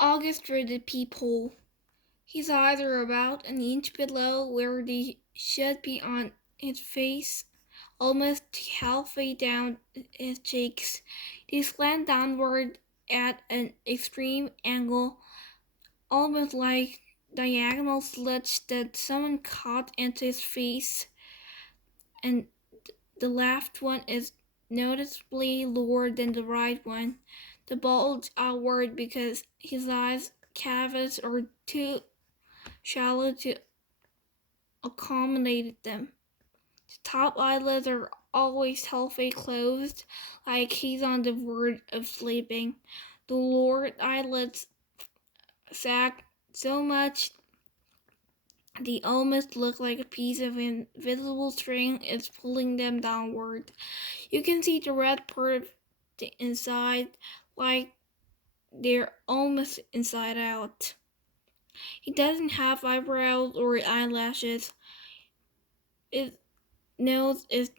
August through the peephole. His eyes are about an inch below where they should be on his face, almost halfway down his cheeks. They slant downward at an extreme angle, almost like diagonal slits that someone cut into his face, and the left one is noticeably lower than the right one. The bulge outward because his eyes cavities are too shallow to accommodate them. The top eyelids are always halfway closed, like he's on the verge of sleeping. The lower eyelids sag so much they almost look like a piece of invisible string is pulling them downward. You can see the red part of the inside, like they're almost inside out. He doesn't have eyebrows or eyelashes. His nose is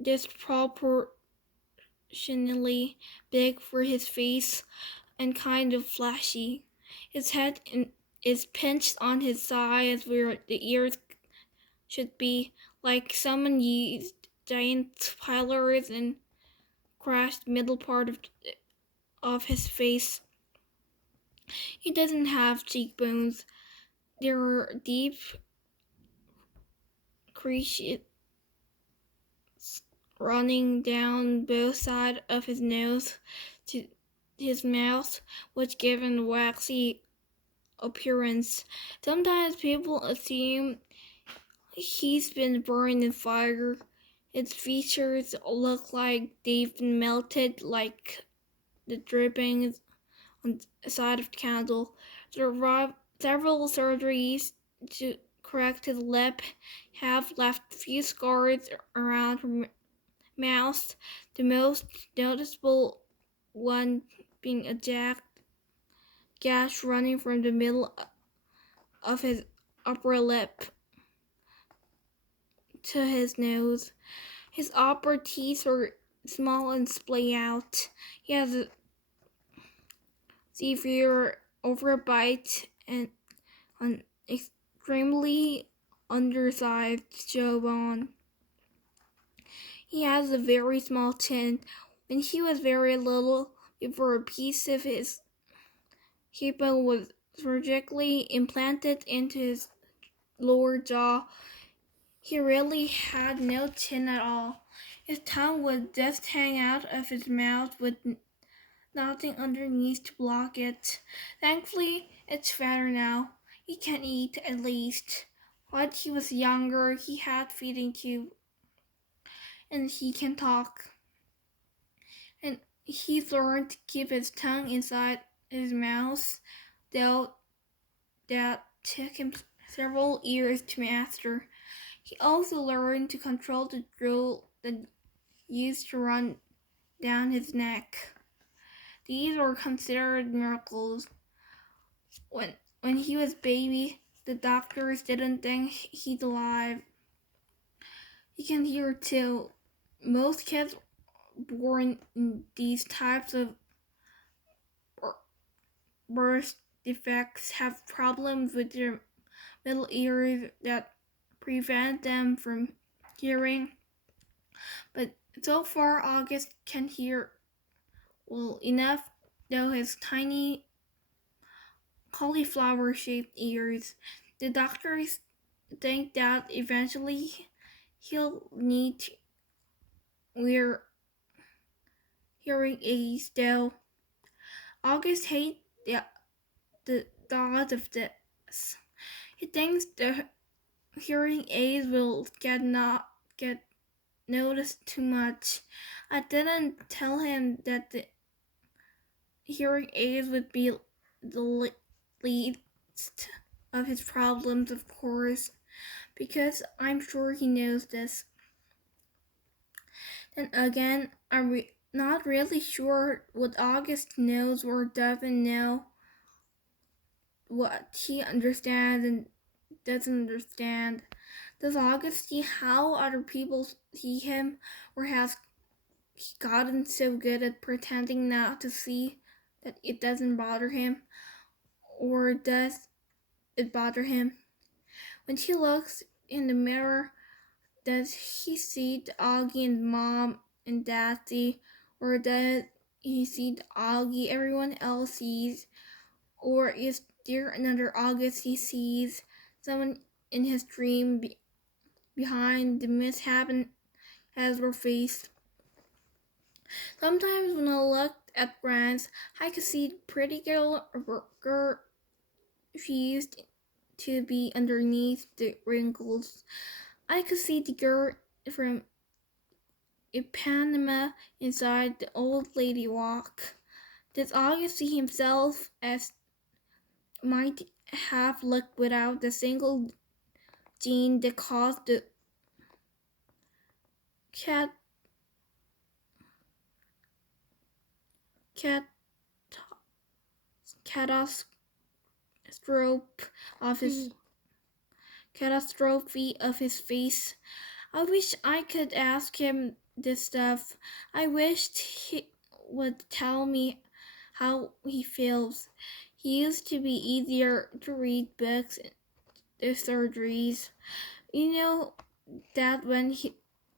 disproportionately big for his face and kind of flashy. His head is pinched on his sides where the ears should be, like someone used giant pilers and crashed middle part of his face. He doesn't have cheekbones. There are deep creases running down both sides of his nose to his mouth, which give him a waxy appearance. Sometimes people assume he's been burned in fire. Its features look like they've been melted, like the drippings on the side of the candle. There are several surgeries to correct his lip have left few scars around her mouth, the most noticeable one being a gash running from the middle of his upper lip to his nose. His upper teeth are small and splay out. He has a severe overbite and an extremely undersized jawbone. He has a very small chin. When he was very little, before a piece of his cheekbone was surgically implanted into his lower jaw, he really had no chin at all. His tongue would just hang out of his mouth with nothing underneath to block it. Thankfully, it's fatter now. He can eat, at least. When he was younger, he had feeding tube, and he can talk. And he's learned to keep his tongue inside his mouth, though that took him several years to master. He also learned to control the drool that used to run down his neck. These are considered miracles. When he was baby, the doctors didn't think he'd alive. He can hear too. Most kids born in these types of birth defects have problems with their middle ears that prevent them from hearing. But so far, August can hear well enough, though his tiny cauliflower-shaped ears. The doctors think that eventually he'll need to wear hearing aids, though. August hates the thought of this. He thinks the hearing aids will not get noticed too much. I didn't tell him that the hearing aids would be the least of his problems, of course, because I'm sure he knows this. Then again, I'm not really sure what August knows or doesn't know, what he understands and doesn't understand. Does August see how other people see him, or has he gotten so good at pretending not to see that it doesn't bother him, or does it bother him? When he looks in the mirror, does he see the Augie and Mom and Daddy, or does he see the Augie everyone else sees? Or is there another August he sees, someone in his dream behind the mishap and has her face? Sometimes when I looked at Grants, I could see the pretty girl she used to be underneath the wrinkles. I could see the girl from Ipanema inside the old lady walk. Does August see himself as might have looked without the single gene that caused the catastrophe of his face? I wish I could ask him this stuff. I wished he would tell me how he feels. He used to be easier to read books and surgeries. You know that when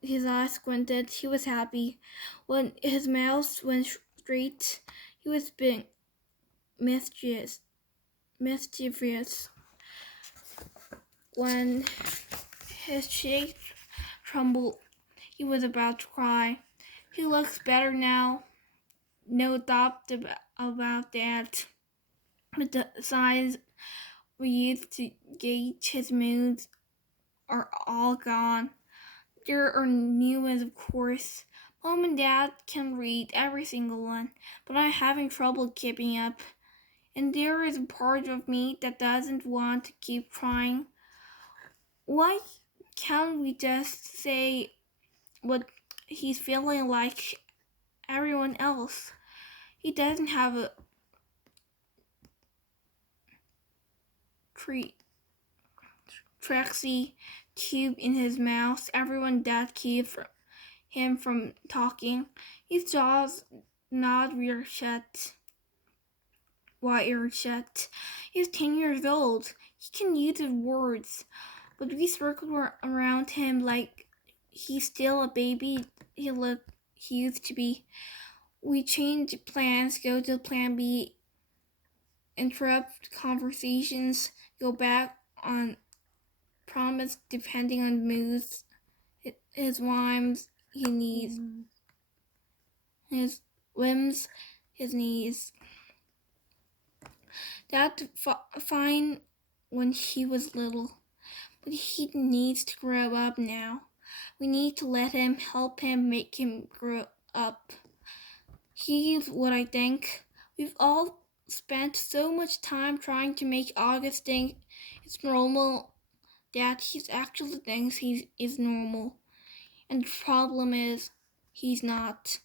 his eyes squinted, he was happy. When his mouth went straight, he was being mischievous. When his cheeks trembled, he was about to cry. He looks better now, no doubt about that. But the signs we used to gauge his moods are all gone. There are new ones, of course. Mom and Dad can read every single one, but I'm having trouble keeping up. And there is a part of me that doesn't want to keep trying. Why can't we just say what he's feeling like everyone else? He doesn't have a Trixie tube in his mouth. Everyone that keeps him from talking. His jaw's not weird shut. Wired shut. He's 10 years old. He can use his words. But we circle around him like he's still a baby he used to be. We change plans, go to plan B, interrupt conversations, go back on promise depending on moods, his whims, his needs, his whims, his needs. That's fine when he was little, but he needs to grow up now. We need to let him, help him, make him grow up. He's what I think. We've all spent so much time trying to make August think it's normal that he actually thinks he is normal. And the problem is, he's not.